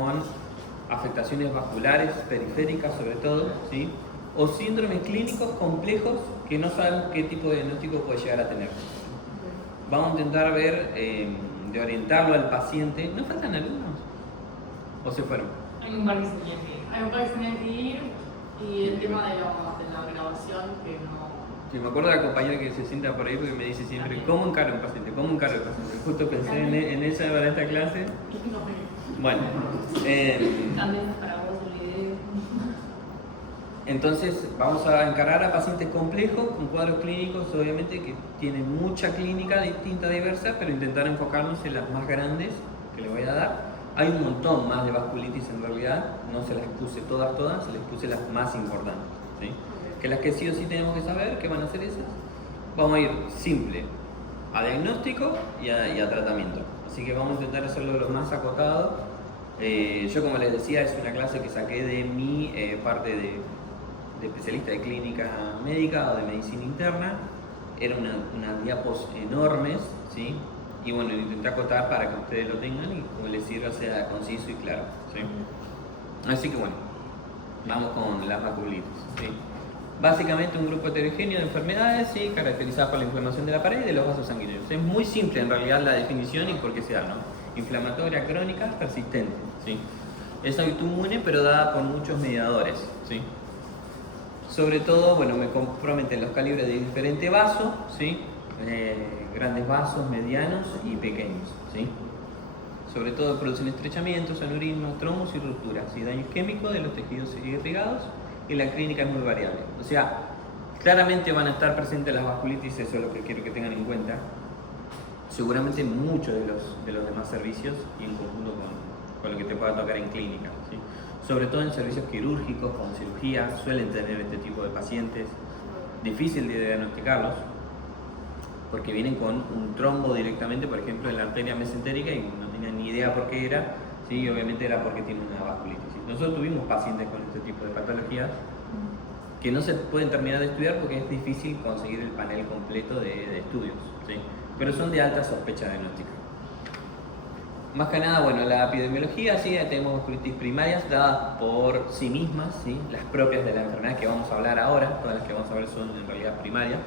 con afectaciones vasculares, periféricas sobre todo, ¿sí? O síndromes clínicos complejos que no sabemos qué tipo de diagnóstico puede llegar a tener. Vamos a intentar ver, de orientarlo al paciente. ¿No faltan alumnos? ¿O se fueron? Hay un par que se tenían que ir. Hay un par que se tenían que ir y el tema de la grabación que no... Sí, me acuerdo de la compañera que se sienta por ahí porque me dice siempre, ¿cómo encaro un paciente? ¿Cómo encaro el paciente? Justo pensé en esa para esta clase. Bueno, También para vos el video. entonces vamos a encarar a pacientes complejos con cuadros clínicos, obviamente que tienen mucha clínica distinta, diversa, pero intentar enfocarnos en las más grandes que les voy a dar. Hay un montón más de vasculitis en realidad, no se las expuse todas, se les puse las más importantes, ¿sí? Que las que sí o sí tenemos que saber, ¿qué van a hacer esas? Vamos a ir simple a diagnóstico y a tratamiento. Así que vamos a intentar hacerlo lo más acotado. Yo, como les decía, es una clase que saqué de mi parte de especialista de clínica médica o de medicina interna. Eran unas diapos enormes, ¿sí? Y bueno, intenté acotar para que ustedes lo tengan y como les sirva sea conciso y claro, ¿sí? Así que bueno, vamos con las vasculitis, ¿sí? Básicamente un grupo heterogéneo de enfermedades, ¿sí? Caracterizadas por la inflamación de la pared y de los vasos sanguíneos. Es muy simple en realidad la definición y por qué se da, ¿no? Inflamatoria crónica persistente, ¿sí? Es autoinmune pero dada por muchos mediadores, ¿sí? Sobre todo, bueno, me comprometen los calibres de diferente vaso, ¿sí? Grandes vasos, medianos y pequeños, ¿sí? Sobre todo producen estrechamientos, aneurismas, trombos y rupturas, y daño isquémico de los tejidos irrigados, y la clínica es muy variable. O sea, claramente van a estar presentes las vasculitis, eso es lo que quiero que tengan en cuenta. Seguramente muchos de los demás servicios y en conjunto con lo que te pueda tocar en clínica, ¿sí? Sobre todo en servicios quirúrgicos, con cirugía, suelen tener este tipo de pacientes. Difícil de diagnosticarlos, porque vienen con un trombo directamente, por ejemplo, en la arteria mesentérica y no tenían ni idea por qué era, ¿sí? Y obviamente era porque tiene una vasculitis. Nosotros tuvimos pacientes con este tipo de patologías que no se pueden terminar de estudiar porque es difícil conseguir el panel completo de estudios, ¿sí? Pero son de alta sospecha diagnóstica. Más que nada, bueno, la epidemiología, sí, tenemos vasculitis primarias dadas por sí mismas, ¿sí? Las propias de la enfermedad que vamos a hablar ahora, todas las que vamos a ver son en realidad primarias.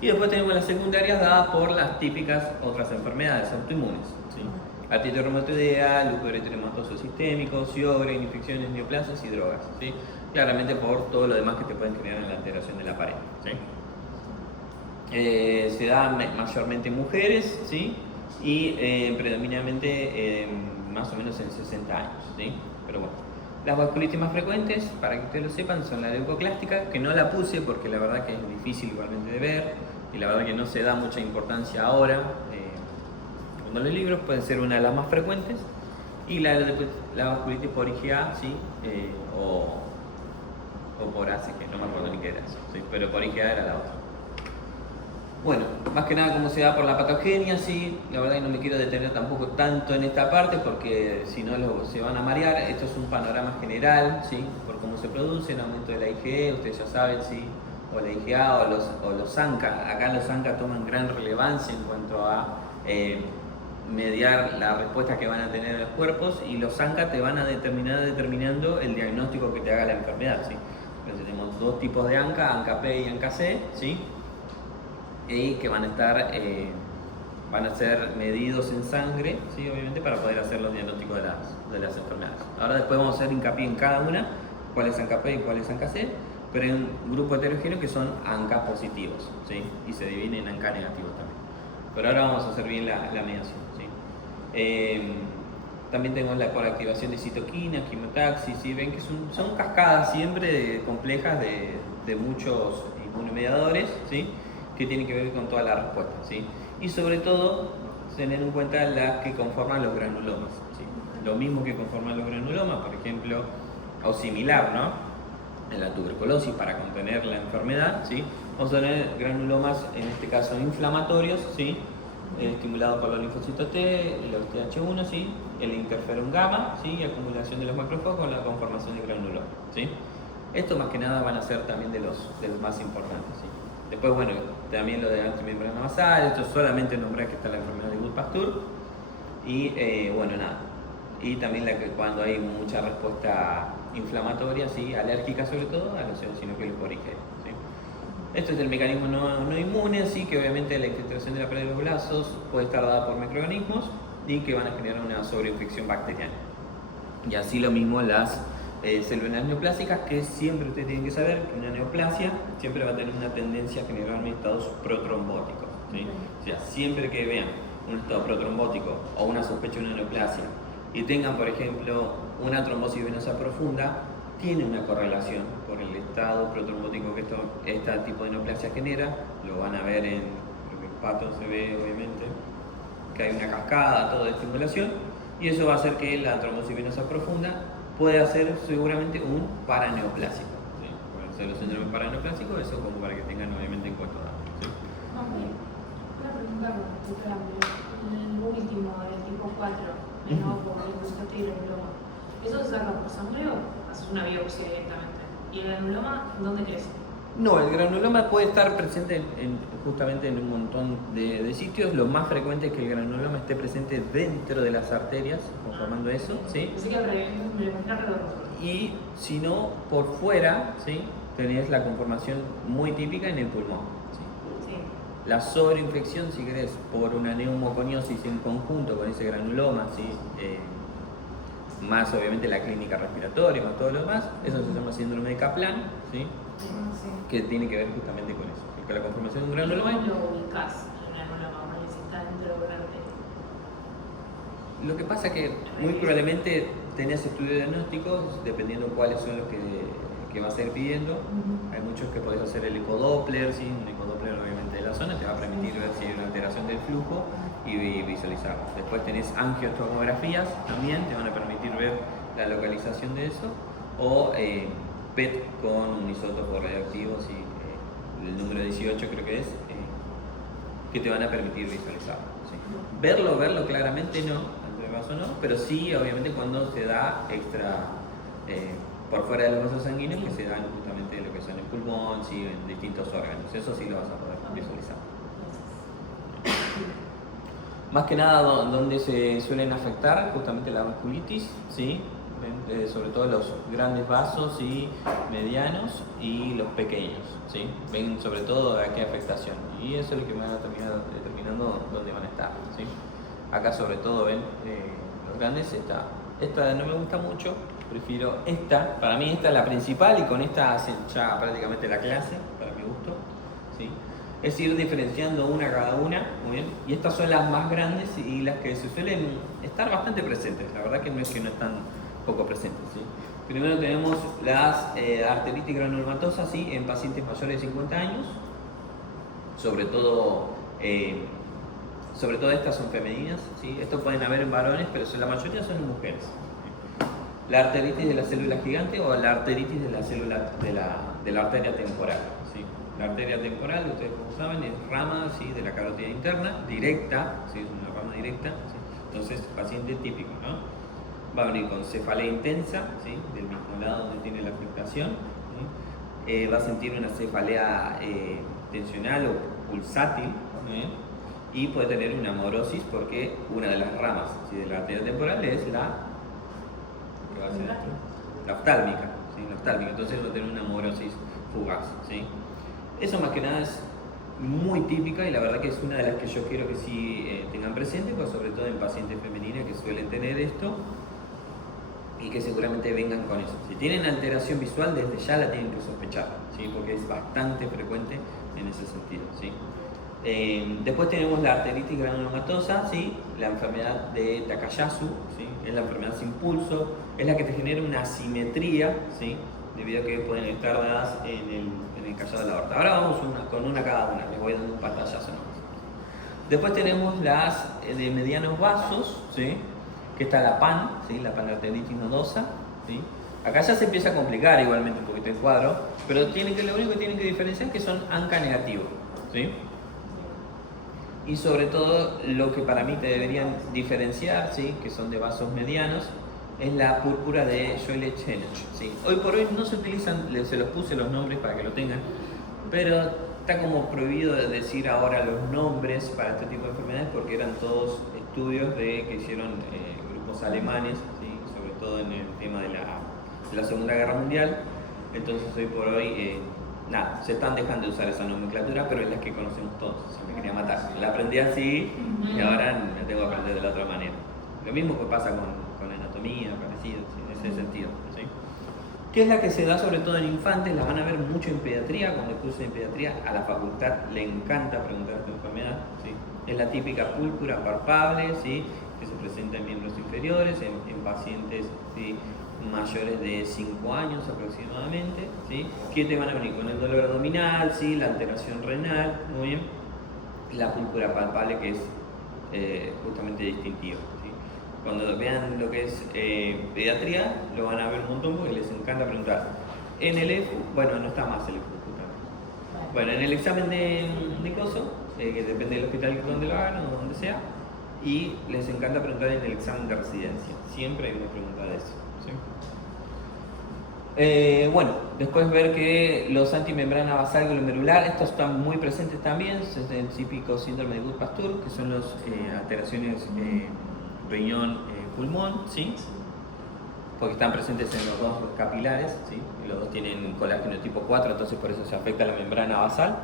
Y después tenemos las secundarias dadas por las típicas otras enfermedades autoinmunes, ¿sí? Artritis reumatoidea, lupus eritematoso sistémico, Sjögren, infecciones, neoplasias y drogas, ¿sí? Claramente por todo lo demás que te pueden generar en la alteración de la pared, ¿sí? Se da mayormente en mujeres, ¿sí? Y predominantemente más o menos en 60 años, ¿sí? Pero bueno. Las vasculitis más frecuentes, para que ustedes lo sepan, son la leucoclástica, que no la puse porque la verdad que es difícil igualmente de ver y la verdad que no se da mucha importancia ahora. Cuando los libros pueden ser una de las más frecuentes y la vasculitis por IgA, ¿sí? O por ACE, que no me acuerdo ni qué era eso, ¿sí? Pero por IgA era la otra. Bueno, más que nada como se da por la patogenia, sí, la verdad que no me quiero detener tampoco tanto en esta parte porque si no se van a marear. Esto es un panorama general, sí, por cómo se produce, el aumento de la IgE, ustedes ya saben, sí, o la IgA o los ANCA. Acá los ANCA toman gran relevancia en cuanto a mediar la respuesta que van a tener los cuerpos y los ANCA te van a terminar determinando el diagnóstico que te haga la enfermedad, sí. Entonces tenemos dos tipos de ANCA, ANCA-P y ANCA-C, sí, y que van a ser medidos en sangre, ¿sí? Obviamente para poder hacer los diagnósticos de las enfermedades. Ahora después vamos a hacer hincapié en cada una, cuál es ANCA-P y cuál es ANCA-C, pero hay un grupo heterogéneo que son ANCA positivos, ¿sí? Y se dividen en ANCA negativos también. Pero ahora vamos a hacer bien la mediación, ¿sí? También tenemos la coactivación de citoquinas, quimiotaxis, ¿sí? Ven que son cascadas siempre complejas de muchos inmunomediadores, ¿sí? Que tienen que ver con toda la respuesta, ¿sí? Y sobre todo, tener en cuenta las que conforman los granulomas, ¿sí? Lo mismo que conforman los granulomas, por ejemplo, o similar, ¿no? En la tuberculosis para contener la enfermedad, ¿sí? Vamos a tener granulomas, en este caso inflamatorios, ¿sí? Estimulados por los linfocitos T, los TH1, ¿sí? El interferón gamma, ¿sí? Y acumulación de los macrófagos con la conformación de granuloma, ¿sí? Esto más que nada van a ser también de los más importantes, ¿sí? Después, bueno, también lo de antimembrana basal, esto solamente nombrar que está la enfermedad de Goodpasture y bueno, nada. y también cuando hay mucha respuesta inflamatoria, ¿sí? Alérgica sobre todo, a los eosinofilos por IgE. ¿Sí? Esto es el mecanismo no inmune, así que obviamente la infiltración de la pared de los vasos puede estar dada por microorganismos y que van a generar una sobreinfección bacteriana. Y así lo mismo las células neoplásicas, que siempre ustedes tienen que saber que una neoplasia siempre va a tener una tendencia a generar estados protrombóticos. ¿Sí? O sea, siempre que vean un estado protrombótico o una sospecha de una neoplasia y tengan, por ejemplo, una trombosis venosa profunda, tiene una correlación por el estado protrombótico que este tipo de neoplasia genera. Lo van a ver en el pato, se ve obviamente que hay una cascada, todo de estimulación, y eso va a hacer que la trombosis venosa profunda pueda ser seguramente un paraneoplásico. ¿Sí? Puede ser los síndromes paraneoplásicos, eso como para que tengan obviamente en cuenta. ¿Sí? Una pregunta con respecto a el último, del tipo 4, ¿no? Por el prostático y el granuloma. ¿Eso se saca por sangre o haces una biopsia directamente? ¿Y el granuloma dónde crece? No, el granuloma puede estar presente justamente en un montón de sitios. Lo más frecuente es que el granuloma esté presente dentro de las arterias, conformando eso, ¿sí? Pensé que al revés, me lo imaginé alrededor. Y si no, por fuera, ¿sí? Tenés la conformación muy típica en el pulmón. ¿Sí? Sí. La sobreinfección, si querés, por una neumoconiosis en conjunto con ese granuloma, ¿sí? Más obviamente la clínica respiratoria, más todo lo demás, eso se llama síndrome de Kaplan, ¿sí? Que tiene que ver justamente con eso, con la conformación de un granuloma. ¿Cómo lo ubicás el granuloma? Porque si está dentro de la arteria. Lo que pasa es que muy probablemente tenés estudios diagnósticos, dependiendo cuáles son los que vas a ir pidiendo. Hay muchos que podés hacer el ecodoppler, ¿sí? Un ecodoppler obviamente de la zona te va a permitir ver si hay una alteración del flujo y visualizarlo. Después tenés angiotomografías también, te van a permitir ver la localización de eso, o PET con un isótopo radioactivo, ¿sí? El número 18 creo que es, que te van a permitir visualizarlo. ¿Sí? Verlo claramente no, entre vaso no, pero sí obviamente cuando se da extra por fuera de los vasos sanguíneos, que se dan justamente lo que son el pulmón, ¿sí? En distintos órganos, eso sí lo vas a poder visualizar. Más que nada donde se suelen afectar justamente la vasculitis, ¿sí? Sobre todo los grandes vasos y medianos y los pequeños, ¿sí? Ven sobre todo a qué afectación, y eso es lo que me van a terminar determinando dónde van a estar, ¿sí? Acá sobre todo ven los grandes, esta no me gusta mucho, prefiero esta, para mí esta es la principal y con esta hacen ya prácticamente la clase, para mi gusto, ¿sí? Es ir diferenciando una cada una, muy bien, y estas son las más grandes y las que se suelen estar bastante presentes, la verdad que no están poco presentes, ¿sí? Primero tenemos las arteritis granulomatosas, ¿sí? En pacientes mayores de 50 años, sobre todo estas son femeninas, ¿sí? Esto pueden haber en varones, pero la mayoría son en mujeres. ¿Sí? La arteritis de la célula gigante o la arteritis de la célula de la arteria temporal, ¿sí? La arteria temporal, ustedes como saben, es rama, ¿sí? De la carótida interna, directa, ¿sí? Es una rama directa, ¿sí? Entonces, paciente típico, ¿no? Va a venir con cefalea intensa, ¿sí? Del mismo lado donde tiene la afectación, ¿sí? Va a sentir una cefalea tensional o pulsátil, ¿sí? Y puede tener una amaurosis porque una de las ramas, ¿sí? De la arteria temporal es la oftálmica, ¿sí? La oftálmica, entonces va a tener una amaurosis fugaz, ¿sí? Eso más que nada es muy típica y la verdad que es una de las que yo quiero que sí tengan presente, pues sobre todo en pacientes femeninas que suelen tener esto y que seguramente vengan con eso. Si tienen alteración visual, desde ya la tienen que sospechar, ¿sí? Porque es bastante frecuente en ese sentido, ¿sí? Después tenemos la arteritis granulomatosa, ¿sí? La enfermedad de Takayasu, ¿sí? Es la enfermedad sin pulso, es la que te genera una asimetría, ¿sí? Debido a que pueden estar dadas en el callado de la aorta. Ahora vamos con una cada una, les voy dando un pantallazo nomás. Después tenemos las de medianos vasos, ¿sí? Que está la PAN, ¿sí? La panarteritis nodosa, ¿sí? Acá ya se empieza a complicar igualmente un poquito el cuadro, pero lo único que tienen que diferenciar es que son ANCA negativos, ¿sí? Y sobre todo lo que para mí te deberían diferenciar, ¿sí? Que son de vasos medianos, es la púrpura de Scheuer-Chenech, ¿sí? Hoy por hoy no se utilizan, se los puse los nombres para que lo tengan, pero está como prohibido de decir ahora los nombres para este tipo de enfermedades porque eran todos estudios que hicieron grupos alemanes, ¿sí? todo en el tema de la Segunda Guerra Mundial. Entonces hoy por hoy, nada, se están dejando de usar esa nomenclatura, pero es la que conocemos todos. O sea, me quería matar. La aprendí así y ahora me tengo que aprender de la otra manera. Lo mismo que pasa con anatomía, parecido, ¿sí? En ese sentido. ¿Sí? Que es la que se da sobre todo en infantes, la van a ver mucho en pediatría. Cuando cursen en pediatría, a la facultad le encanta preguntar esta enfermedad. ¿Sí? Es la típica púrpura palpable, ¿sí? Que se presenta en miembros inferiores, en pacientes, ¿sí? mayores de 5 años aproximadamente, ¿sí? Que te van a venir con el dolor abdominal, ¿sí? La alteración renal, muy bien, y la púrpura palpable, que es justamente distintiva. ¿Sí? Cuando vean lo que es pediatría, lo van a ver un montón porque les encanta preguntar. En el EFU, bueno, no está más el EFU justamente. Bueno, en el examen de coso, que depende del hospital donde lo hagan o donde sea, y les encanta preguntar en el examen de residencia. Siempre hay una pregunta de eso. ¿Sí? Bueno, después ver que los antimembrana basal glomerular, estos están muy presentes también, es el típico síndrome de Goodpasture, que son las alteraciones riñón, pulmón, ¿sí? Porque están presentes en los dos capilares, ¿sí? Y los dos tienen colágeno tipo 4, entonces por eso se afecta la membrana basal.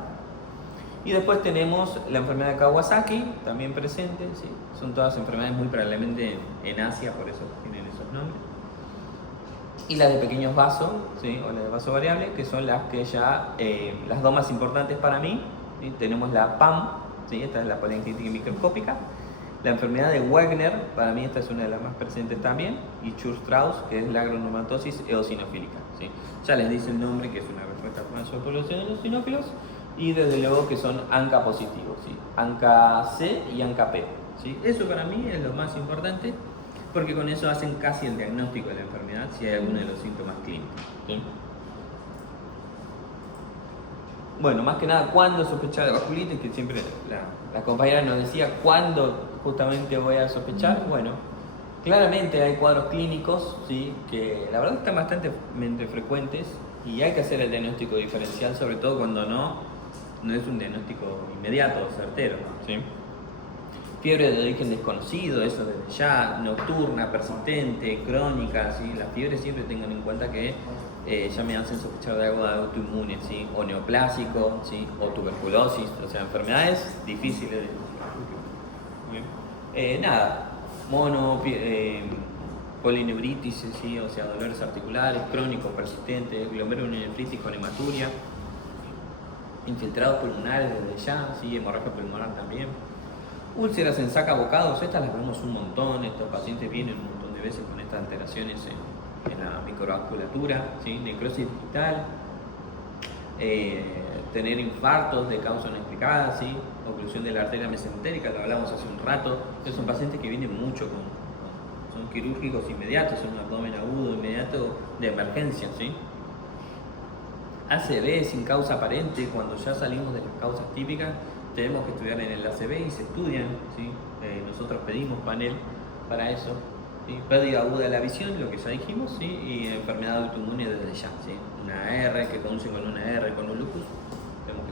Y después tenemos la enfermedad de Kawasaki, también presente, ¿sí? Son todas enfermedades muy probablemente en Asia, por eso tienen esos nombres. Y las de pequeños vasos, ¿sí? O las de vaso variable, que son las que ya, las dos más importantes para mí, ¿sí? Tenemos la PAM, ¿sí? Esta es la pancreatitis microscópica. La enfermedad de Wegener, para mí esta es una de las más presentes también, y Church-Strauss, que es la agronomatosis eosinofílica, ¿sí? Ya les dice el nombre, que es una respuesta a una sobrepoblación de los eosinófilos, y desde luego que son ANCA positivos, ¿sí? ANCA C y ANCA P, ¿sí? Eso para mí es lo más importante, porque con eso hacen casi el diagnóstico de la enfermedad si hay alguno de los síntomas clínicos, ¿sí? Bueno, más que nada, ¿cuándo sospechar de vasculitis? Que siempre la compañera nos decía, ¿cuándo justamente voy a sospechar? Bueno, claramente hay cuadros clínicos, ¿sí? Que la verdad están bastante frecuentes y hay que hacer el diagnóstico diferencial, sobre todo cuando no es un diagnóstico inmediato, certero, ¿sí? Fiebre de origen desconocido, eso desde ya, nocturna, persistente, crónica, ¿sí? Las fiebres siempre tengan en cuenta que ya me hacen sospechar de algo de autoinmune, ¿sí? O neoplásico, ¿sí? O tuberculosis, o sea, enfermedades difíciles de... nada, polineuritis, ¿sí? O sea, dolores articulares, crónicos, persistentes, glomerulonefritis con hematuria, infiltrados pulmonares desde ya, ¿sí? Hemorragia pulmonar también. Úlceras en saca bocados, estas las vemos un montón, estos pacientes vienen un montón de veces con estas alteraciones en la microvasculatura, ¿sí? Necrosis digital, tener infartos de causa no explicada, ¿sí? Oclusión de la arteria mesentérica, lo hablamos hace un rato. Estos son pacientes que vienen mucho son quirúrgicos inmediatos, son un abdomen agudo inmediato de emergencia, ¿sí? ACV sin causa aparente, cuando ya salimos de las causas típicas, tenemos que estudiar en el ACV y se estudian, ¿sí? Nosotros pedimos panel para eso, ¿sí? Pérdida aguda de la visión, lo que ya dijimos, ¿sí? Y enfermedad autoinmune desde ya, ¿sí? Una R que conduce con una R, con un lupus, tenemos que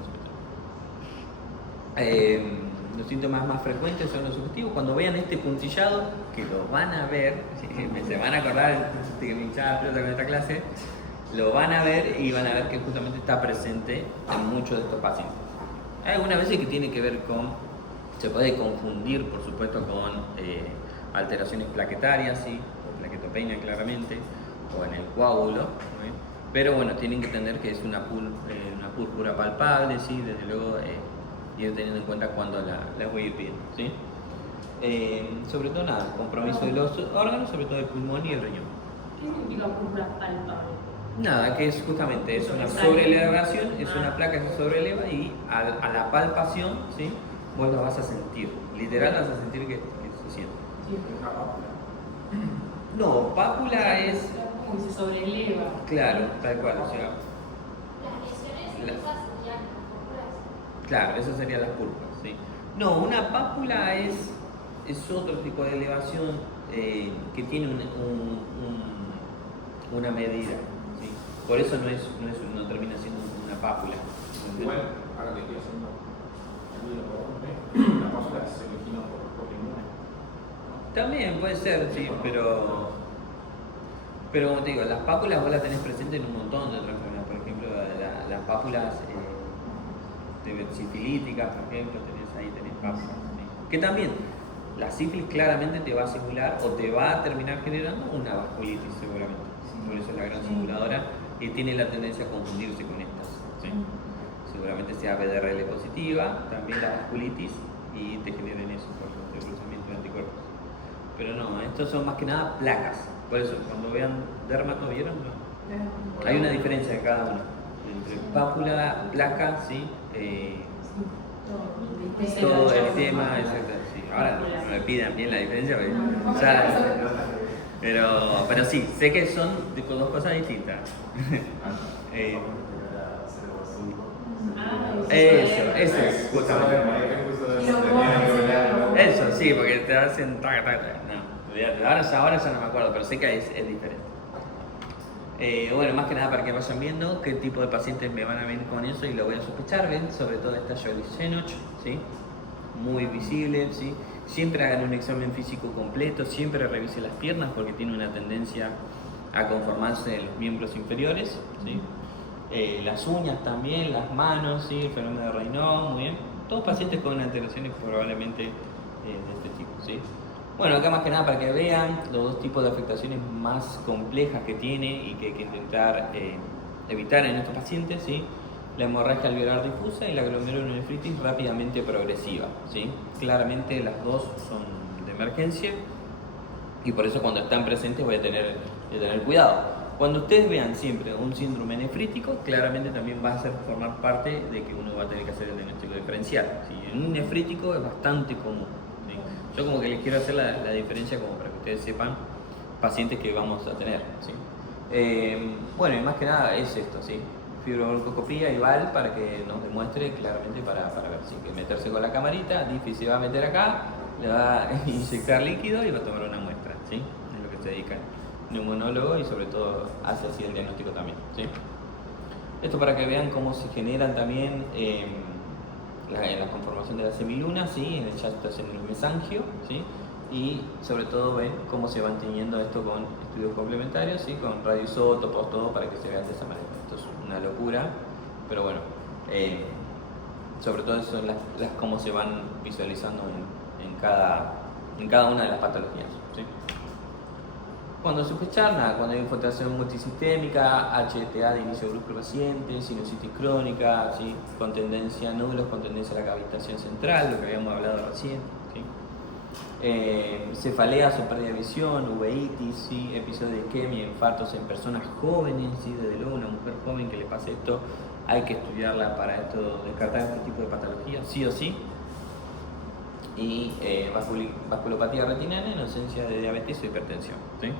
sospechar. Los síntomas más frecuentes son los sugestivos. Cuando vean este puntillado, que lo van a ver, ¿sí? Se van a acordar que me hinchaba la pelota con esta clase, lo van a ver y van a ver que justamente está presente en muchos de estos pacientes. Hay algunas veces que tiene que ver se puede confundir por supuesto con alteraciones plaquetarias, ¿sí? O plaquetopenia claramente, o en el coágulo, ¿sí? Pero bueno, tienen que entender que es una púrpura palpable, ¿sí? Desde luego ir teniendo en cuenta cuando la voy a ir pidiendo, ¿sí? Sobre todo nada, compromiso de los órganos, sobre todo el pulmón y el riñón. ¿Qué significa púrpura palpable? Nada, que es justamente es una sobreelevación, es una placa que se sobreleva y a la palpación, ¿sí? Vos la vas a sentir, literal vas a sentir que se siente. Sí. No, pápula es... Como que se sobreleva. Claro, tal cual, o sea... Las lesiones esas serían las púrpuras. Claro, esas serían las púrpuras, ¿sí? No, una pápula es otro tipo de elevación que tiene una medida. Por eso no termina siendo una pápula. Igual, ahora que estoy haciendo la pápula se origina por inmune. También puede ser, sí, pero Pero como te digo, las pápulas vos las tenés presentes en un montón de otras enfermedades. Por ejemplo, las pápulas sifilíticas, por ejemplo, tenés pápulas. ¿Sí? Que también, la sífilis claramente te va a simular o te va a terminar generando una vasculitis seguramente. Por eso es la gran simuladora y tiene la tendencia a confundirse con estas. ¿Sí? Seguramente sea BDRL positiva, también la vasculitis y te generen eso por el cruzamiento de anticuerpos. Pero no, estos son más que nada placas. Por eso, cuando vean dermato, ¿vieron? No. Hay una diferencia de cada uno. Entre pápula, placa, ¿sí? Todo el tema, exacto. Sí. Ahora no me pidan bien la diferencia, pero sí, sé que son dos cosas distintas. Eso es justamente. Eso, sí, porque te hacen taca, taca. No, olvídate. Ahora ya no me acuerdo, pero sé que es diferente. Bueno, más que nada para que vayan viendo qué tipo de pacientes me van a venir con eso y lo voy a sospechar, ven, sobre todo esta Jolie-Genoch, ¿sí? Muy visible, ¿sí? Siempre hagan un examen físico completo, siempre revisen las piernas porque tiene una tendencia a conformarse en los miembros inferiores, ¿sí? Las uñas también, las manos, ¿sí? El fenómeno de Raynaud, muy bien. Todos pacientes con alteraciones probablemente de este tipo, ¿sí? Bueno, acá más que nada para que vean los dos tipos de afectaciones más complejas que tiene y que hay que intentar evitar en estos pacientes, ¿sí? La hemorragia alveolar difusa y la glomerulonefritis rápidamente progresiva, ¿sí? Claramente las dos son de emergencia y por eso cuando están presentes voy a tener cuidado. Cuando ustedes vean siempre un síndrome nefrítico, claramente también va a formar parte de que uno va a tener que hacer el diagnóstico diferencial, ¿sí? En un nefrítico es bastante común. Yo como que les quiero hacer la diferencia como para que ustedes sepan pacientes que vamos a tener, ¿sí? Bueno, y más que nada es esto, ¿sí? Fibrobroncoscopía y VAL para que nos demuestre claramente para ver, ¿sí? Que meterse con la camarita, Diffie se va a meter acá, le va a inyectar líquido y va a tomar una muestra, ¿sí? Es lo que se dedica el neumonólogo y sobre todo hace así el diagnóstico también, ¿sí? Esto para que vean cómo se generan también la conformación de la semiluna, ¿sí? Ya estás en el mesangio, ¿sí? Y sobre todo ven cómo se van teniendo esto con estudios complementarios, ¿sí? Con radioisótopos, todo para que se vean de esa manera. Esto es una locura, pero bueno, sobre todo son las cómo se van visualizando en cada una de las patologías, ¿sí? Cuando sospechar, nada, cuando hay infiltración multisistémica, HTA de inicio brusco reciente, sinusitis crónica, ¿sí? Con tendencia, nódulos con tendencia a la cavitación central, lo que habíamos hablado recién, ¿sí? Cefaleas o pérdida de visión, uveitis, ¿sí? Episodios de isquemia, infartos en personas jóvenes, ¿sí? Desde luego una mujer joven que le pase esto, hay que estudiarla para descartar este tipo de patologías, sí o sí. Y vasculopatía retinal en ausencia de diabetes o hipertensión, ¿sí?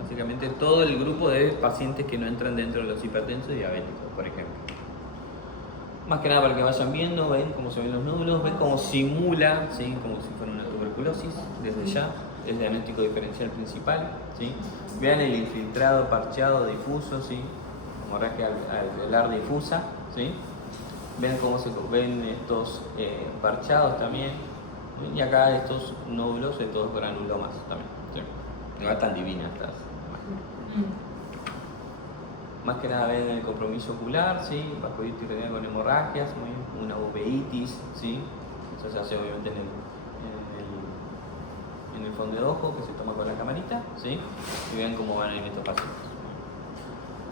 Básicamente todo el grupo de pacientes que no entran dentro de los hipertensos y diabéticos, por ejemplo. Más que nada para que vayan viendo, ven cómo se ven los nódulos, ven cómo simula, ¿sí? Como si fuera una tuberculosis, desde ya, es el diagnóstico diferencial principal, ¿sí? Vean el infiltrado, parcheado, difuso, ¿sí? Hemorragia alveolar difusa, ¿sí? Vean cómo se ven estos parchados también. Y acá estos nódulos, estos granulomas también. ¿Sí? No están divinas estas. Más que nada ven el compromiso ocular, ¿sí? Vasculitis renal con hemorragias, una uveitis, ¿sí? Eso se hace obviamente en el fondo de ojo que se toma con la camarita, ¿sí? Y vean cómo van en estos pacientes.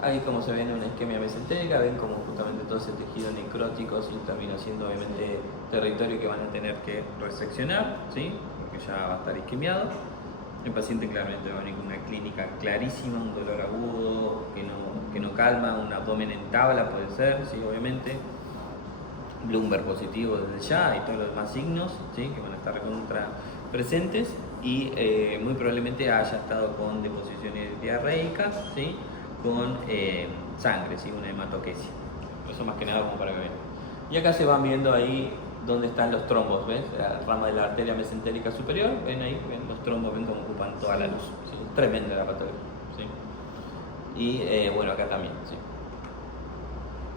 Ahí como se ve en una isquemia mesentérica, ven como justamente todo ese tejido necrótico, ¿sí? Termina siendo obviamente territorio que van a tener que reseccionar, ¿sí? Porque ya va a estar isquemiado. El paciente claramente va a venir con una clínica clarísima, un dolor agudo que no calma, un abdomen en tabla puede ser, ¿sí? Obviamente. Bloomberg positivo desde ya y todos los demás signos, ¿sí? Que van a estar contra presentes y muy probablemente haya estado con deposiciones diarreicas, ¿sí? Con sangre, ¿sí? Una hematoquesia. Eso más que nada como para que vean. Y acá se van viendo ahí dónde están los trombos, ¿ves? La rama de la arteria mesentérica superior, ven ahí, ven los trombos, ven cómo ocupan toda la luz. ¿Sí? Tremenda la patología, ¿sí? Y bueno, acá también, ¿sí?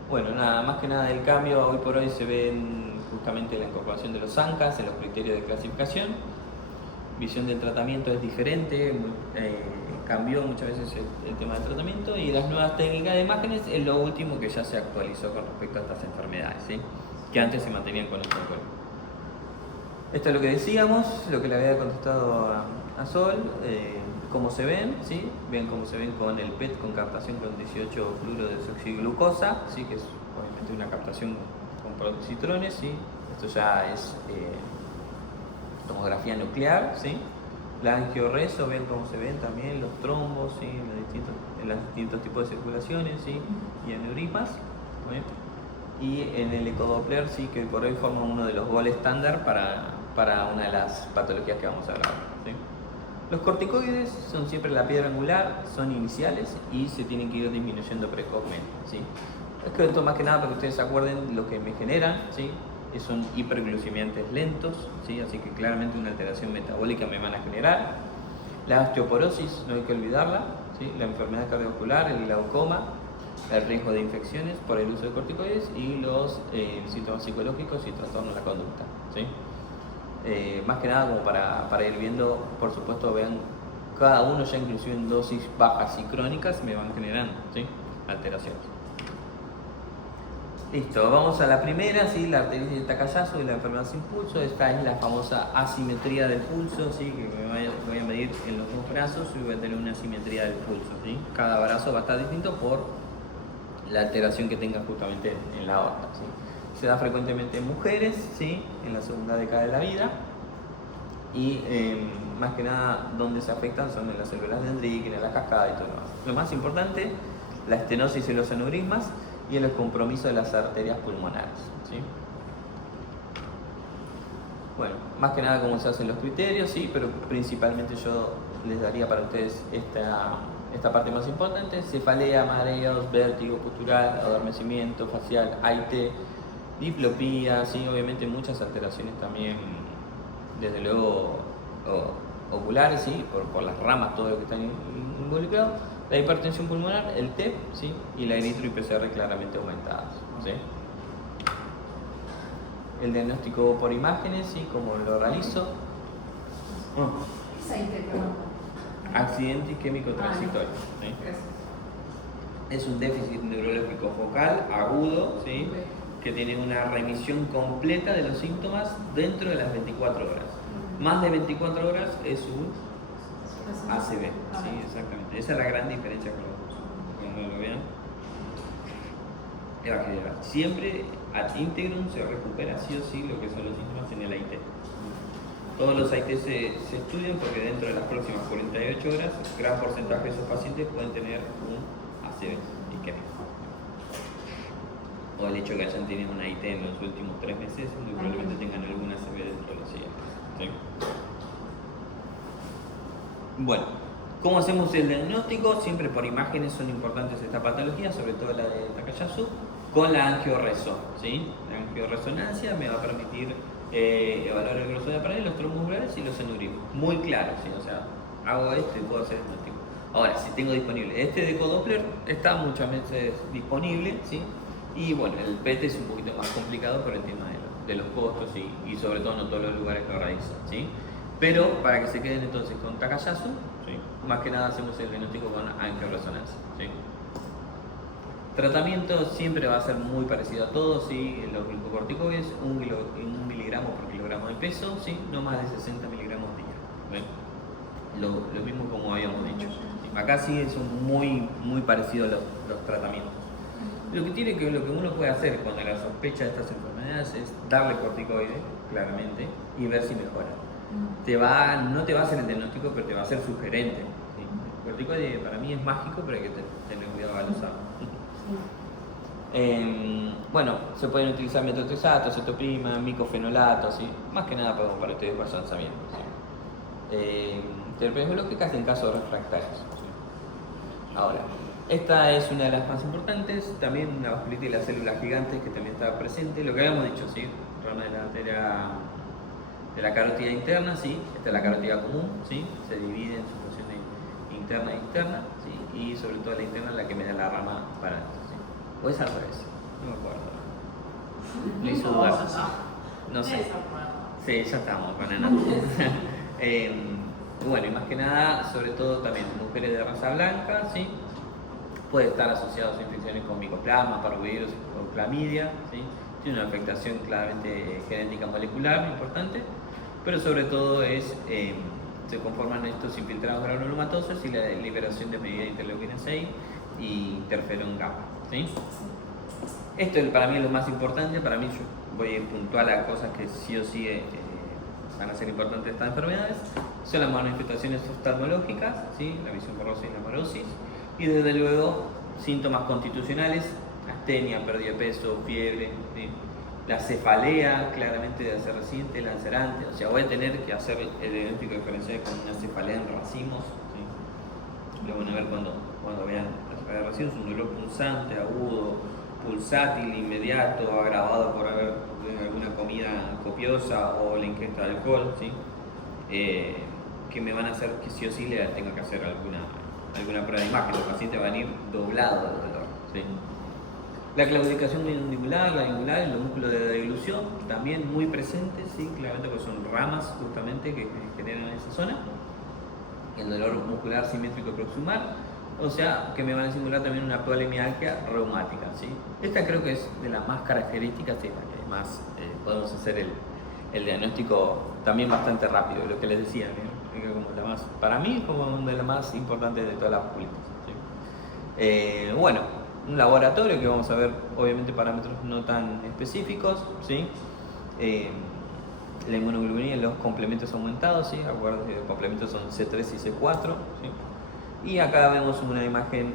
Bueno, nada más que nada del cambio, hoy por hoy se ven justamente la incorporación de los ANCAs en los criterios de clasificación. Visión del tratamiento es diferente, cambió muchas veces el tema del tratamiento, y las nuevas técnicas de imágenes es lo último que ya se actualizó con respecto a estas enfermedades, ¿sí? Que antes se mantenían con el control. Esto es lo que decíamos, lo que le había contestado a Sol, cómo se ven, ¿sí? Ven cómo se ven con el PET con captación con 18 fluoro de desoxiglucosa, ¿sí? Que es obviamente una captación con positrones, ¿sí? Esto ya es tomografía nuclear, ¿sí? La angioreso, ven cómo se ven también los trombos, ¿sí? En los distintos tipos de circulaciones, ¿sí? Y aneurismas, ¿sí? Y en el ecodoppler, sí, que por hoy forma uno de los gold estándar para una de las patologías que vamos a hablar, ¿sí? Los corticoides son siempre la piedra angular, son iniciales y se tienen que ir disminuyendo precozmente, ¿sí? Es que esto más que nada para que ustedes se acuerden lo que me generan, ¿sí? Son hiperglucemiantes lentos, ¿sí? Así que claramente una alteración metabólica me van a generar. La osteoporosis, no hay que olvidarla, ¿sí? La enfermedad cardiovascular, el glaucoma, el riesgo de infecciones por el uso de corticoides y los síntomas psicológicos y trastornos de la conducta, ¿sí? Más que nada como para ir viendo, por supuesto, vean cada uno ya inclusive en dosis bajas y crónicas me van generando, ¿sí? Alteraciones. Listo, vamos a la primera, ¿sí? La arteritis de Takayasu y la enfermedad sin pulso. Esta es la famosa asimetría del pulso, ¿sí? Que voy a medir en los dos brazos y voy a tener una asimetría del pulso, ¿sí? Cada brazo va a estar distinto por la alteración que tenga justamente en la aorta, ¿sí? Se da frecuentemente en mujeres, ¿sí? En la segunda década de la vida, y más que nada donde se afectan son en las células dendríticas, en la cascada y todo lo demás. Lo más importante, la estenosis y los aneurismas y el compromiso de las arterias pulmonares, ¿sí? Bueno, más que nada cómo se hacen los criterios, sí, pero principalmente yo les daría para ustedes esta parte más importante: cefalea, mareos, vértigo postural, adormecimiento facial, AIT, diplopía, sí, obviamente muchas alteraciones también, desde luego oculares, sí, por las ramas, todo lo que está involucrado. La hipertensión pulmonar, el TEP, ¿sí? Y la eritro y PCR claramente aumentadas, ¿sí? El diagnóstico por imágenes, ¿sí? Como lo realizo. Accidente isquémico transitorio, ¿sí? Es un déficit neurológico focal agudo, ¿sí? Que tiene una remisión completa de los síntomas dentro de las 24 horas. Más de 24 horas es un ACV, sí, exactamente. Esa es la gran diferencia con los dos. Cuando lo vean, siempre ad integrum se recupera sí o sí lo que son los síntomas en el AIT. Todos los AIT se estudian porque dentro de las próximas 48 horas, gran porcentaje de esos pacientes pueden tener un ACV isquémico. O el hecho de que hayan tenido un AIT en los últimos 3 meses, muy probablemente tengan alguna ACV dentro de los siguientes, ¿sí? Bueno, ¿cómo hacemos el diagnóstico? Siempre por imágenes son importantes estas patologías, sobre todo la de Takayasu, con la angioreso, ¿sí? La angioresonancia me va a permitir evaluar el grosor de la pared, los trombos musculares y los aneurismas. Muy claro, ¿sí? O sea, hago esto y puedo hacer el diagnóstico. Ahora, si tengo disponible este de ecodoppler, está muchas veces disponible, ¿sí? Y bueno, el PET es un poquito más complicado por el tema de los costos y sobre todo no todos los lugares lo realizan, ¿sí? Pero para que se queden entonces con Takayasu, ¿sí? Más que nada hacemos el diagnóstico con angioresonancia, ¿sí? Tratamiento siempre va a ser muy parecido a todos, ¿sí? Los glucocorticoides, 1 miligramo por kilogramo de peso, ¿sí? No más de 60 miligramos día, ¿sí? Lo mismo como habíamos dicho, ¿sí? Acá sí son muy parecidos los tratamientos. Lo que uno puede hacer cuando la sospecha de estas enfermedades es darle corticoides, claramente, y ver si mejora. No te va a hacer el diagnóstico, pero te va a ser sugerente, ¿sí? El corticoide para mí es mágico, pero hay que tener cuidado al usarlo. Bueno, se pueden utilizar metotrexato, cetoprima, micofenolato, ¿sí? Más que nada para ustedes vayan sabiendo, ¿sí? Terapias biológicas en casos refractarios, ¿sí? Ahora, esta es una de las más importantes, también una vasculitis de las células gigantes que también estaba presente, lo que habíamos dicho, ¿sí? Rama de la arteria de la carótida interna, ¿sí? Esta es la carótida común, ¿sí? Se divide en su función interna e externa, ¿sí? Y sobre todo la interna es la que me da la rama para esto, ¿sí? O es al revés, no me acuerdo. Me hizo dudar. No sé. Sí, ya estamos con el bueno, y más que nada, sobre todo también mujeres de raza blanca, ¿sí? Puede estar asociado a infecciones con micoplasma, parvovirus o clamidia, ¿sí? Tiene una afectación claramente genética molecular importante, pero sobre todo se conforman estos infiltrados granulomatosos y la liberación de medida de interleuquina 6 y interferón gamma, ¿sí? Esto para mí es lo más importante. Para mí, yo voy a ir puntual a cosas que sí o sí van a ser importantes de estas enfermedades. Son las manifestaciones oftalmológicas, ¿sí? La visión borrosa y la morosis, y desde luego síntomas constitucionales: astenia, pérdida de peso, fiebre, ¿sí? La cefalea, claramente de hacer reciente, lacerante, o sea, voy a tener que hacer el diagnóstico diferencial con una cefalea en racimos, ¿sí? Lo van a ver cuando vean la cefalea de racimos: un dolor punzante, agudo, pulsátil, inmediato, agravado por haber alguna comida copiosa o la ingesta de alcohol, ¿sí? Que me van a hacer que sí o sí le tenga que hacer alguna prueba de imagen. Los pacientes van a ir doblados de dolor, ¿sí? La claudicación mandibular, la angular y los músculos de deglución también muy presentes, ¿sí? Claramente porque son ramas justamente que generan esa zona. El dolor muscular simétrico proximal, o sea, que me van a simular también una polimialgia reumática, ¿sí? Esta creo que es de las más características y la que más podemos hacer el diagnóstico también bastante rápido, lo que les decía, ¿no? Como la más, para mí como una de las más importantes de todas las vasculitis, ¿sí? Bueno, un laboratorio que vamos a ver obviamente parámetros no tan específicos, ¿sí? La inmunoglobulina y los complementos aumentados, ¿sí? Acuérdense que los complementos son C3 y C4, ¿sí? Y acá vemos una imagen,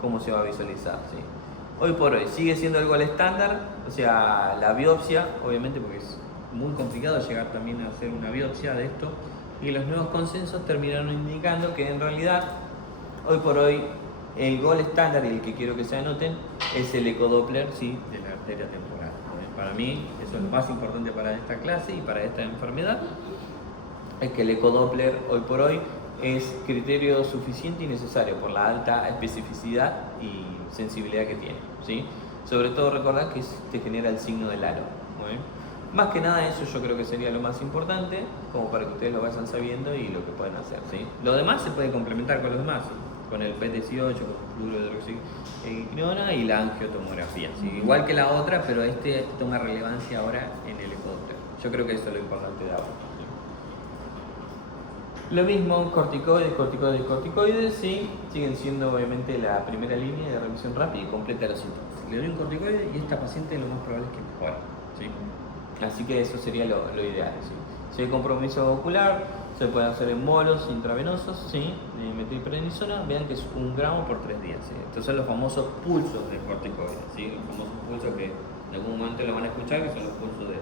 cómo se va a visualizar, ¿sí? Hoy por hoy sigue siendo algo al estándar, o sea, la biopsia, obviamente porque es muy complicado llegar también a hacer una biopsia de esto, y los nuevos consensos terminaron indicando que en realidad, hoy por hoy, el gold estándar, y el que quiero que se anoten, es el ecodoppler, ¿sí? De la arteria temporal. Para mí, eso es lo más importante para esta clase y para esta enfermedad, es que el ecodoppler, hoy por hoy, es criterio suficiente y necesario por la alta especificidad y sensibilidad que tiene, ¿sí? Sobre todo recordar que te genera el signo del halo, ¿sí? Más que nada eso yo creo que sería lo más importante, como para que ustedes lo vayan sabiendo y lo que pueden hacer, ¿sí? Lo demás se puede complementar con los demás, ¿sí? Con el PET-18, con el fluorohidroxiquinona y la angiotomografía, ¿sí? Igual que la otra, pero toma relevancia ahora en el ecodoppler. Yo creo que eso es lo importante de ahora, ¿sí? Lo mismo, corticoides, ¿sí? Siguen siendo obviamente la primera línea de remisión rápida y completa de los síntomas. Le doy un corticoide y esta paciente lo más probable es que mejore, ¿sí? Así que eso sería lo ideal, ¿sí? Si hay compromiso ocular, se pueden hacer en bolos intravenosos, ¿sí? De metilprednisona, vean que es 1 gramo por 3 días, ¿sí? Estos son los famosos pulsos de corticoides, ¿sí? Los famosos pulsos que en algún momento lo van a escuchar, que son los pulsos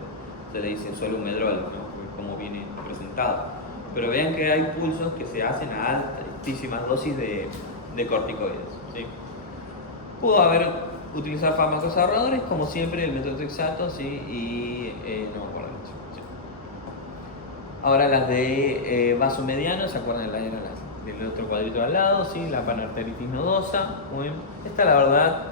se le dicen solo medrol, ¿no? Como viene presentado. Pero vean que hay pulsos que se hacen a altísimas dosis de corticoides, ¿sí? Pudo utilizar fármacos ahorradores, como siempre el metotrexato, ¿sí? Y no me acuerdo mucho, ¿sí? Ahora las de vaso mediano, ¿se acuerdan? Del otro cuadrito de al lado, ¿sí? La panarteritis nodosa, muy bien. Esta la verdad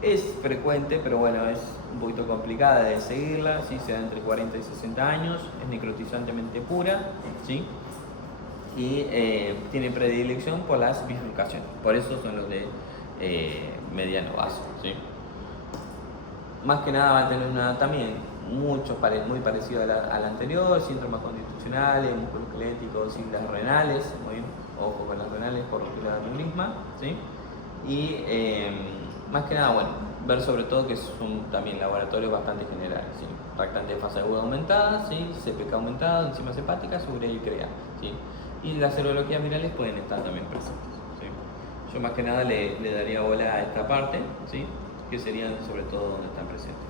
es frecuente, pero bueno, es un poquito complicada de seguirla, ¿sí? Se da entre 40 y 60 años, es necrotizantemente pura, ¿sí? Y tiene predilección por las bifurcaciones, por eso son los de mediano vaso, ¿sí? Más que nada va a tener también muy parecido a la anterior: síntomas constitucionales, musculoesqueléticos, siglas renales, muy bien, ojo con las renales por ruptura de aneurisma, ¿sí? Y más que nada, bueno, ver sobre todo que son también laboratorios bastante generales, ¿sí? Reactante de fase aguda aumentada, ¿sí? CPK aumentada, enzimas hepáticas, urea y CREA, ¿sí? Y las serologías virales pueden estar también presentes, ¿sí? Yo más que nada le daría bola a esta parte, ¿sí? Que serían sobre todo donde están presentes.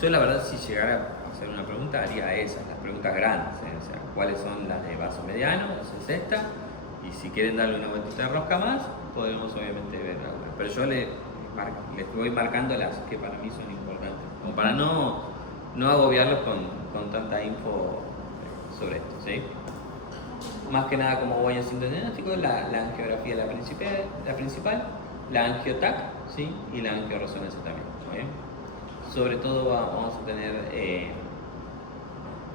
Yo la verdad, si llegara a hacer una pregunta, haría esas, las preguntas grandes, ¿eh? O sea, cuáles son las de vaso mediano, esa es esta, y si quieren darle una vueltita de rosca más, podemos obviamente ver algunas. Pero yo les voy marcando las que para mí son importantes, como para no agobiarlos con tanta info sobre esto, ¿sí? Más que nada, como voy haciendo el diagnóstico, la angiografía la principal, la angiotac, ¿sí? Y la angioresonancia también, ¿sí? Sobre todo vamos a tener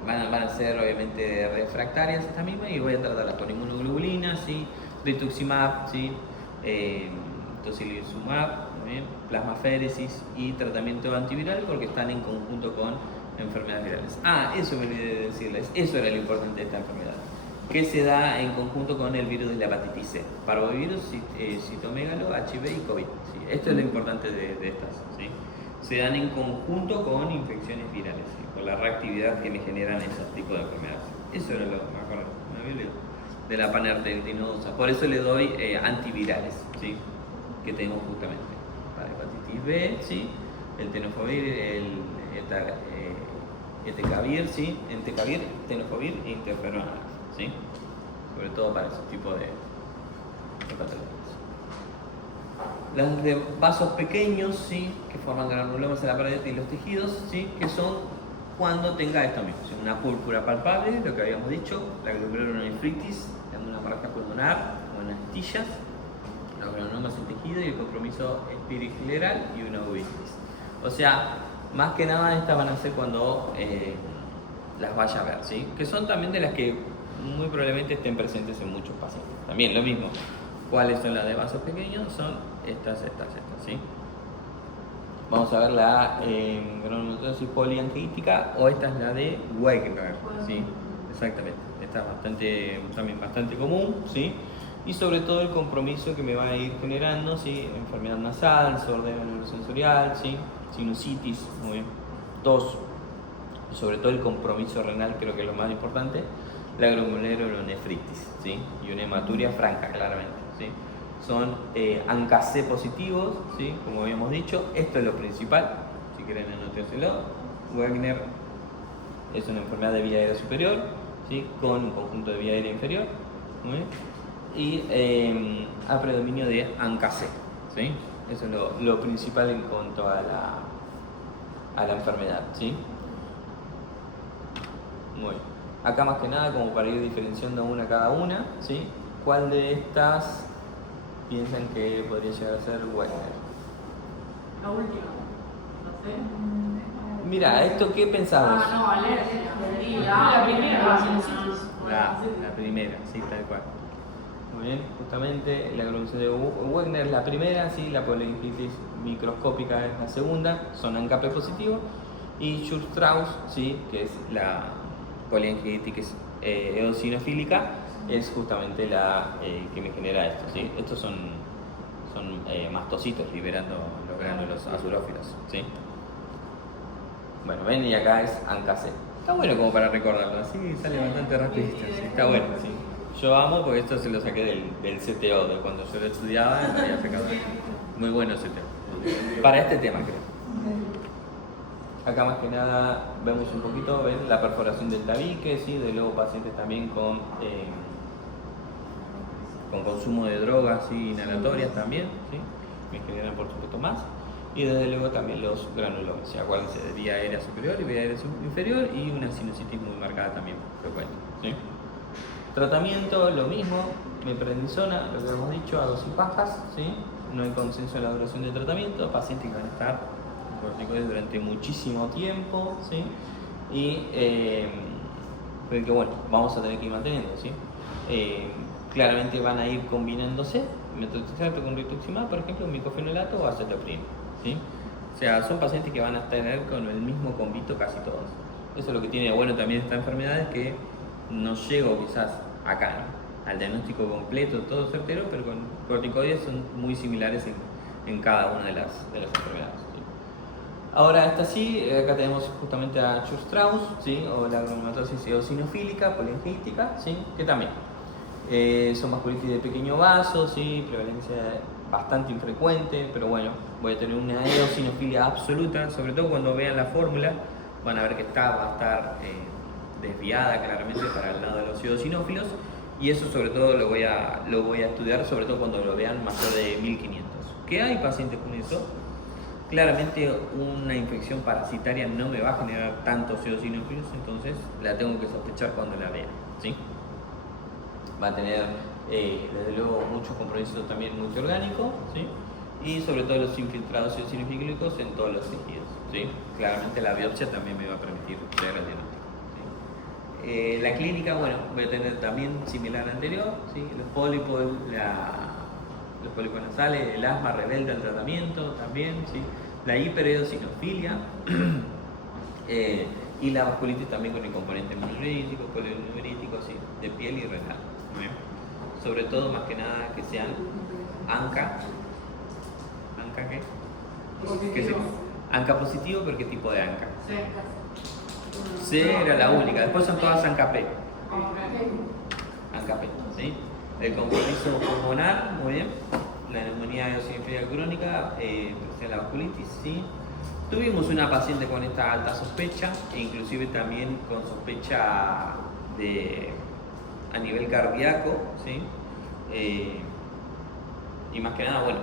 van a ser obviamente refractarias estas mismas y voy a tratarlas con inmunoglobulina, ¿sí? Rituximab, ¿sí? Tocilizumab, plasmaféresis y tratamiento antiviral porque están en conjunto con enfermedades virales. Eso me olvidé de decirles, eso era lo importante de esta enfermedad, que se da en conjunto con el virus de la hepatitis C, parvovirus, citomegalo, HIV y COVID. ¿Sí? Esto es lo importante de estas. ¿Sí? Se dan en conjunto con infecciones virales, ¿sí? Por la reactividad que me generan esos tipos de enfermedades. Eso era lo que me acuerdo de la panarteritis nodosa. Por eso le doy antivirales, ¿sí? Que tenemos justamente para hepatitis B, ¿sí? El tenofovir, el etecavir, ¿sí? Entecavir, tenofovir e interferona, ¿sí? Sobre todo para ese tipo de patologías. Las de vasos pequeños, ¿sí? Que forman granulomas en la pared y los tejidos, ¿sí? Que son cuando tenga esto mismo, ¿sí? Una púrpura palpable, lo que habíamos dicho, la glomerulonefritis, una marca pulmonar o en astillas, los granulomas en tejido y el compromiso espiricleral y una uveitis. O sea, más que nada estas van a ser cuando las vaya a ver, ¿sí? Que son también de las que muy probablemente estén presentes en muchos pacientes. También lo mismo. ¿Cuáles son las de vasos pequeños? Son estas, ¿sí? Vamos a ver la granulomatosis poliangiítica o esta es la de Wegener, ¿sí? Exactamente. Esta es también bastante común, ¿sí? Y sobre todo el compromiso que me va a ir generando, ¿sí? Enfermedad nasal, sordera neurosensorial, ¿sí? Sinusitis, muy bien, tos, sobre todo el compromiso renal, creo que es lo más importante, la glomerulonefritis, ¿sí? Y una hematuria franca, claramente, ¿sí? Son ANCA-C positivos, ¿sí? Como habíamos dicho, esto es lo principal, si quieren anotárselo. Wegener es una enfermedad de vía aérea superior, ¿sí? Con un conjunto de vía aérea inferior, ¿sí? Y a predominio de ANCA-C, ¿sí? Eso es lo principal en cuanto a la enfermedad, ¿sí? Muy bien. Acá más que nada, como para ir diferenciando una cada una, ¿sí? ¿Cuál de estas piensan que podría llegar a ser Wegener? La última, no sé. Mira, ¿esto qué pensamos? No, alergia. Sí, La primera, la sinusitis. La primera, sí, tal cual. Muy bien, justamente la glomeración de Wegener es la primera, ¿sí? La poliangiitis microscópica es la segunda, son ANCA-P positivos. Y Church-Strauss, ¿sí? Que es la poliangiitis eosinofílica, es justamente la que me genera esto, ¿sí? Estos son mastocitos liberando los gránulos azurófilos, ¿sí? Bueno, ven, y acá es ANCA-C. Está bueno como para recordarlo, así sale bastante rapidito, ¿sí? Está bueno, ¿sí? Yo amo porque esto se lo saqué del CTO, de cuando yo lo estudiaba, lo había sacado. Muy bueno ese tema. Para este tema, creo. Acá más que nada vemos un poquito, ¿ven? La perforación del tabique, ¿sí? De luego pacientes también con consumo de drogas, ¿sí? Inhalatorias también, ¿sí? Me generan por supuesto más. Y desde luego también los granulomas, ¿sí? Acuérdense de vía aérea superior y vía aérea inferior y una sinusitis muy marcada también frecuente, ¿sí? Tratamiento, lo mismo, meprednisona, lo que hemos dicho, a dosis bajas, ¿sí? No hay consenso en la duración del tratamiento, pacientes que van a estar con corticoides durante muchísimo tiempo, ¿sí? Y que bueno, vamos a tener que ir manteniendo, ¿sí? Claramente van a ir combinándose, metotrexato con rituximab, por ejemplo, micofenolato o acetoprina, ¿sí? O sea, son pacientes que van a tener con el mismo combito casi todos. Eso es lo que tiene de bueno también esta enfermedad, es que no llego quizás acá, ¿no? Al diagnóstico completo, todo certero, pero con corticoides son muy similares en cada una de las enfermedades, ¿sí? Ahora, esta sí, acá tenemos justamente a Church-Strauss, ¿sí? O la granulomatosis eosinofílica, poliangiítica, ¿sí? Que también son vasculitis de pequeño vaso, ¿sí? Prevalencia bastante infrecuente, pero bueno, voy a tener una eosinofilia absoluta, sobre todo cuando vean la fórmula, van a ver que va a estar desviada claramente para el lado de los eosinófilos, y eso sobre todo lo voy a estudiar, sobre todo cuando lo vean mayor de 1500. ¿Qué hay pacientes con eso? Claramente una infección parasitaria no me va a generar tantos eosinófilos, entonces la tengo que sospechar cuando la vea, ¿sí? Va a tener desde luego muchos compromisos también multiorgánicos, ¿sí? Y sobre todo los infiltrados eosinofílicos en todos los tejidos, ¿sí? Claramente la biopsia también me va a permitir ver el diagnóstico, ¿sí? La clínica, bueno, voy a tener también similar al anterior, ¿sí? Los pólipos, los pólipos nasales, el asma rebelde al tratamiento también, ¿sí? La hipereosinofilia y la vasculitis también con el componente mononeurítico, polineurítico, ¿sí? De piel y renal. ¿Bien? Sobre todo, más que nada, que sean ANCA. ¿ANCA qué? ¿Qué es? ANCA positivo, pero ¿qué tipo de ANCA? C era la única, después son todas ANCA-P. ANCA-P, ¿sí? El compromiso pulmonar, muy bien. La neumonía eosinofílica crónica, la vasculitis, sí. Tuvimos una paciente con esta alta sospecha, e inclusive también con sospecha a nivel cardíaco, ¿sí? Y más que nada, bueno,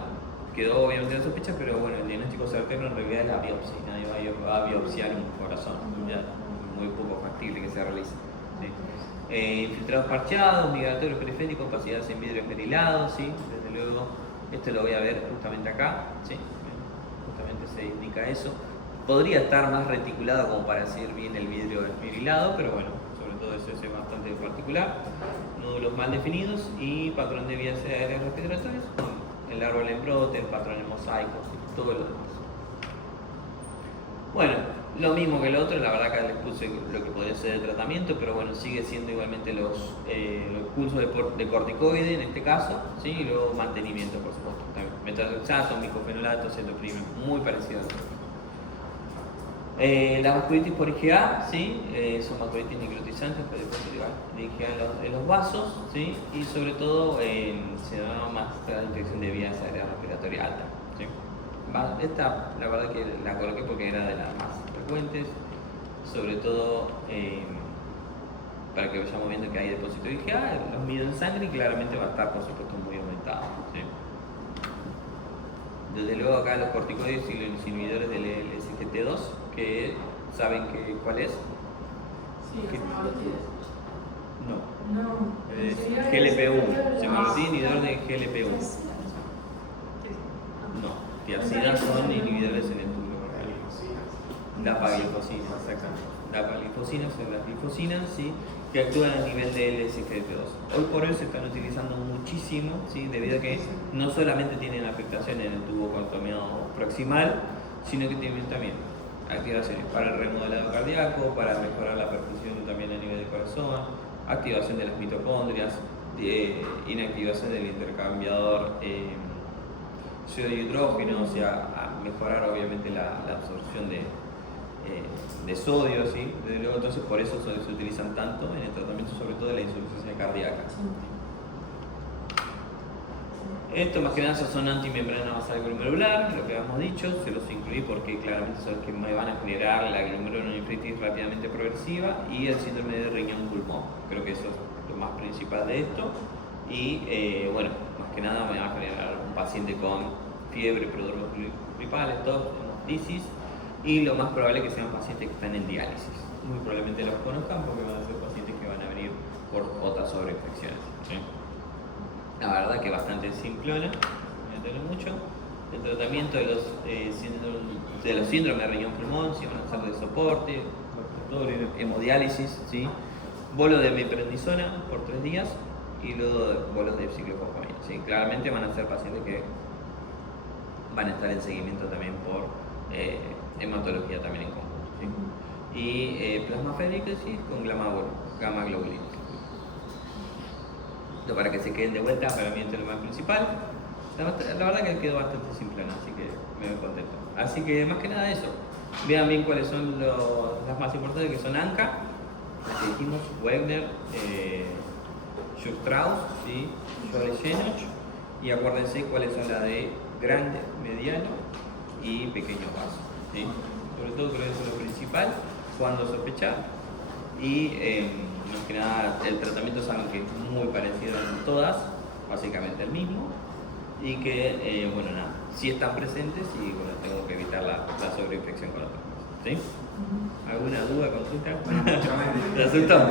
quedó obviamente la sospecha, pero bueno, el diagnóstico certero en realidad es la biopsia. Nadie va a biopsiar un corazón, ya muy poco factible que se realice. ¿Sí? Infiltrados parcheados, migratorios periféricos, opacidades en vidrio esmerilado, ¿sí? Desde luego, esto lo voy a ver justamente acá, ¿sí? Justamente se indica eso. Podría estar más reticulado como para decir bien el vidrio esmerilado, pero bueno, sobre todo eso es bastante particular. Nódulos mal definidos y patrón de vías aéreas respiratorias, el árbol en brote, el patrón en mosaico, ¿sí? Todo lo demás. Bueno, lo mismo que el otro, la verdad que les puse lo que podría ser el tratamiento, pero bueno, sigue siendo igualmente los cursos de corticoide en este caso, ¿sí? Y luego mantenimiento, por supuesto. Metotrexato, micofenolato, cetoprime, muy parecido al otro. La vasculitis por IgA, ¿sí? Son vasculitis necrotizantes, pero después de IgA en los vasos, ¿sí? Y sobre todo se da más la infección de vías aéreas respiratorias alta, ¿sí? Esta, la verdad que la coloqué porque era de las más frecuentes, sobre todo para que vayamos viendo que hay depósito de IgA, los mido en sangre y claramente va a estar, por supuesto, muy aumentado, ¿sí? Desde luego acá los corticoides y los inhibidores del SGT2, que saben cuál es. Sí, ¿Qué? No. No. GLP-1, semaglutida inhibidor de GLP-1. No, tiazinas son inhibidores en el túbulo corneal. Dapaglifosina, exactamente. Dapaglifosina son las glifosinas, ¿sí? Que actúan a nivel del SGLT2. Hoy por hoy se están utilizando muchísimo, ¿sí? Debido a que no solamente tienen afectación en el tubo contoneado proximal, sino que tienen también activaciones para el remodelado cardíaco, para mejorar la perfusión también a nivel del corazón, activación de las mitocondrias, inactivación del intercambiador sodio-hidrógeno, o sea, a mejorar obviamente la absorción de sodio, ¿sí? Desde luego, entonces por eso se utilizan tanto en el tratamiento, sobre todo de la insuficiencia cardíaca. Esto más que nada son antimembrana basal glomerular, lo que habíamos dicho, se los incluí porque claramente son los que me van a generar la glomerulonefritis rápidamente progresiva y el síndrome de riñón-pulmón. Creo que eso es lo más principal de esto. Y bueno, más que nada me va a generar un paciente con fiebre, prodromas gripales, tos, hemoptisis, y lo más probable es que sean pacientes que están en diálisis. Muy probablemente los conozcan porque van a ser pacientes que van a venir por otras sobreinfecciones, ¿sí? La verdad que bastante simplona, no me mucho. El tratamiento de los síndromes de riñón-pulmón, si van a ser de soporte, todo hemodiálisis, ¿sí? Bolo de meprednisona por 3 días y luego bolos de ciclofosfamina, ¿sí? Claramente van a ser pacientes que van a estar en seguimiento también por hematología también en conjunto, ¿sí? Y plasmafericesis con gamma globulina. Para que se queden de vuelta, para mí esto es lo más principal. La verdad que quedó bastante simplona, así que me voy contento. Así que más que nada eso. Vean bien cuáles son las más importantes, que son ANCA, las que dijimos, Wegner, Schustrauss, ¿sí? Scholl-Jenoch, y acuérdense cuáles son las de grande, mediano y pequeño vaso, ¿sí? Sobre todo creo que eso es lo principal, cuando sospechar. Y más que nada el tratamiento es algo que es muy parecido en todas, básicamente el mismo, y que bueno, nada, sí están presentes y bueno, tengo que evitar la sobreinfección con otras cosas, ¿sí? ¿Alguna duda, consulta? Bueno, ¿Te asustó?